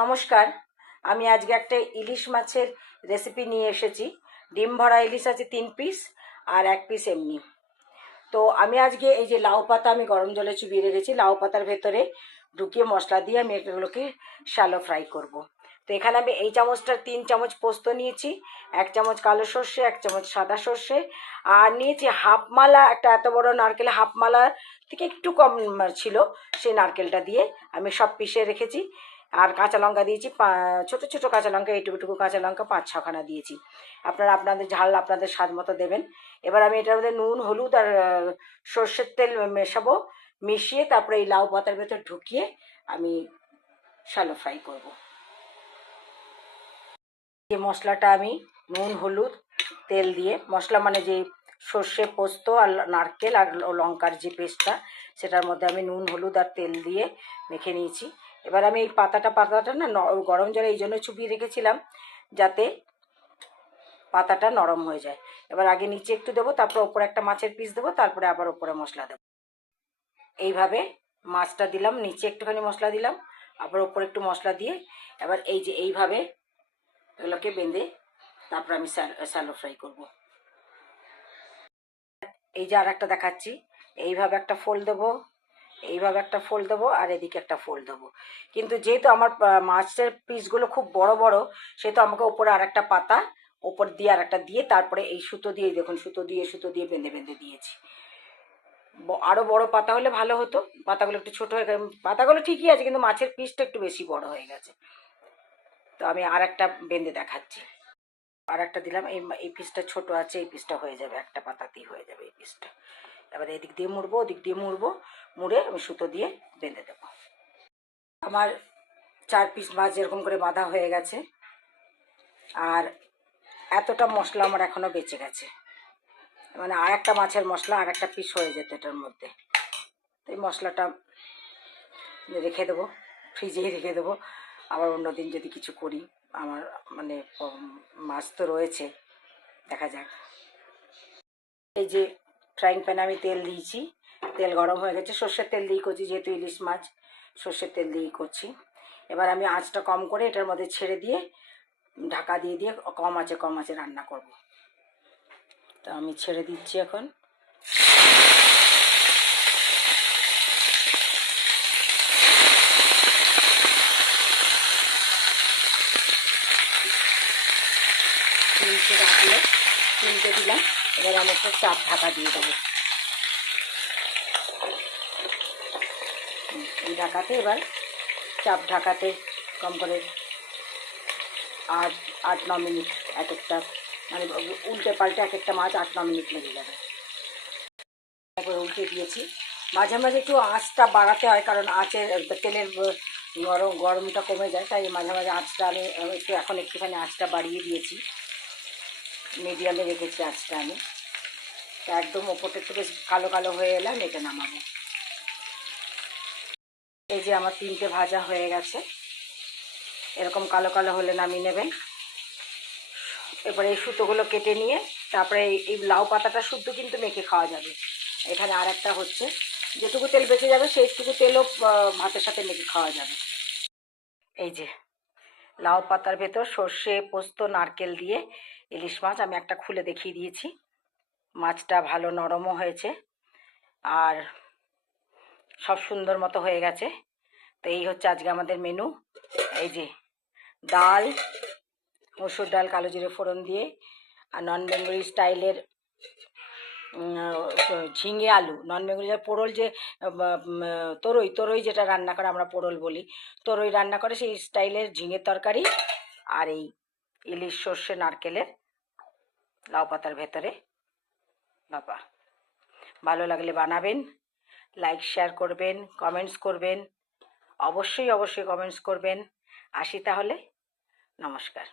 নমস্কার। আমি আজকে একটা ইলিশ মাছের রেসিপি নিয়ে এসেছি। ডিম ভরা ইলিশ আছে 3 পিস আর 1 পিস এমনি। তো আমি আজকে এই যে লাউ পাতা আমি গরম জলে চুবিয়ে রেখেছি, লাউ পাতার ভেতরে ঢুকিয়ে মশলা দিয়ে আমি এগুলোকে শ্যালো ফ্রাই করব। তো এখানে আমি এই চামচটা 3 চামচ পোস্ত নিয়েছি, 1 চামচ কালো সর্ষে, 1 চামচ সাদা সর্ষে, আর নিয়েছি হাফ মালা, একটা এত বড় নারকেল হাফ মালা থেকে একটু কম ছিল, সেই নারকেলটা দিয়ে আমি সব পিষে রেখেছি। আর কাঁচা লঙ্কা দিয়েছি, ছোটো ছোটো কাঁচা লঙ্কা, এইটুকু কাঁচা লঙ্কা 5-6খানা দিয়েছি। আপনারা আপনাদের ঝাল আপনাদের স্বাদ মতো দেবেন। এবার আমি এটার মধ্যে নুন, হলুদ আর সর্ষের তেল মেশাবো, মিশিয়ে তারপরে এই লাউ পাতার ভেতর ঢুকিয়ে আমি শ্যালো ফ্রাই করব। যে মশলাটা আমি নুন, হলুদ, তেল দিয়ে, মশলা মানে যে সর্ষে, পোস্ত আর নারকেল আর লঙ্কার যে পেস্টটা, সেটার মধ্যে আমি নুন, হলুদ আর তেল দিয়ে মেখে নিয়েছি। এবার আমি এই পাতাটা না গরম জলে এই জন্য চুবিয়ে রেখেছিলাম যাতে পাতাটা নরম হয়ে যায়। এবার আগে নিচে একটু দেবো, তারপর ওপরে একটা মাছের পিস দেবো, তারপরে আবার ওপরে মশলা দেবো। এইভাবে মাছটা দিলাম, নিচে একটুখানি মশলা দিলাম, আবার ওপরে একটু মশলা দিয়ে এবার এই যে এইভাবে এগুলোকে বেঁধে তারপর আমি শ্যালো ফ্রাই করব। এই যে আর একটা দেখাচ্ছি, এইভাবে একটা ফোল্ড দেবো, এইভাবে একটা ফোল্ড দেবো, আর এদিকে একটা ফোল্ড দেবো। কিন্তু যেহেতু আমার মাছের পিসগুলো খুব বড় বড়, সেহেতু আমাকে ওপরে আর একটা পাতা ওপর দিয়ে আর একটা দিয়ে তারপরে এই সুতো দিয়ে, দেখুন সুতো দিয়ে বেঁধে বেঁধে দিয়েছি। আরও বড় পাতা হলে ভালো হতো, পাতাগুলো একটু ছোটো হয়ে গেছে। পাতাগুলো ঠিকই আছে, কিন্তু মাছের পিসটা একটু বেশি বড় হয়ে গেছে। তো আমি আর একটা বেঁধে দেখাচ্ছি। আর একটা দিলাম, এই পিসটা ছোট আছে, এই পিসটা হয়ে যাবে, একটা পাতাতেই হয়ে যাবে এই পিসটা। এবার এদিক দিয়ে মুড়বো, ওদিক দিয়ে মুড়বো, মুড়ে আমি সুতো দিয়ে বেঁধে দেবো। আমার 4 পিস মাছ এরকম করে বাঁধা হয়ে গেছে, আর এতটা মশলা আমার এখনও বেঁচে গেছে, মানে আর একটা মাছের মশলা আর একটা পিস হয়ে যেত এটার মধ্যে। তো এই মশলাটা রেখে দেবো, ফ্রিজেই রেখে দেবো, আবার অন্য দিন যদি কিছু করি। আমার মানে মাছ তো রয়েছে, দেখা যাক। এই যে ফ্রাইং প্যানে আমি তেল দিয়েছি, তেল গরম হয়ে গেছে, সর্ষের তেল দিয়েই করছি, যেহেতু ইলিশ মাছ সর্ষের তেল দিয়েই করছি। এবার আমি আঁচটা কম করে এটার মধ্যে ছেড়ে দিয়ে ঢাকা দিয়ে দিয়ে কম আঁচে রান্না করব। তো আমি ছেড়ে দিচ্ছি এখন। তিনটে দিলাম, এবার আমি একটা চাপ ঢাকা দিয়ে দেবো। এই ঢাকাতে এবার চাপ ঢাকাতে কম করে 8-9 মিনিট, এক একটা মানে উল্টে পাল্টে এক একটা মাছ 8-9 মিনিট লেগে যাবে। একবার উল্টে দিয়েছি, মাঝে মাঝে একটু আঁচটা বাড়াতে হয়, কারণ আঁচের তেলের গরমটা কমে যায়, তাই মাঝে মাঝে আঁচটা আমি এখন একটুখানি আঁচটা বাড়িয়ে দিয়েছি, মিডিয়ামে রেখেছি আঁচটা আমি। তো একদম ওপরটা একটু বেশ কালো কালো হয়ে এলে আমি এটা নামাবো। এই যে আমার 3টে ভাজা হয়ে গেছে, এরকম কালো কালো হলে নামিয়ে নেবেন। এবারে এই সুতোগুলো কেটে নিয়ে তারপরে এই লাউ পাতাটা শুদ্ধ কিন্তু মেখে খাওয়া যাবে। এখানে আর একটা হচ্ছে, যেটুকু তেল বেঁচে যাবে সেইটুকু তেলও ভাতের সাথে মেখে খাওয়া যাবে। এই যে লাউ পাতার ভেতর সর্ষে, পোস্ত, নারকেল দিয়ে ইলিশ মাছ আমি একটা খুলে দেখিয়ে দিয়েছি। মাছটা ভালো নরমও হয়েছে আর সব সুন্দর মতো হয়ে গেছে। তো এই হচ্ছে আজকে আমাদের মেনু। এই যে ডাল, মসুর ডাল কালো জিরে ফোড়ন দিয়ে, আর নন বেঙ্গলি স্টাইলের ঝিঙে আলু, নন বেঙ্গলি পোড়ল, যে তরই যেটা রান্না করে আমরা পোড়ল বলি, তরই রান্না করে সেই স্টাইলের ঝিঙের তরকারি, আর এই ইলিশ সর্ষে নারকেলের লাউ পাতার ভেতরে বাবা। ভালো লাগলে বানাবেন, লাইক শেয়ার করবেন, কমেন্টস করবেন, অবশ্যই কমেন্টস করবেন। আসি তাহলে, নমস্কার।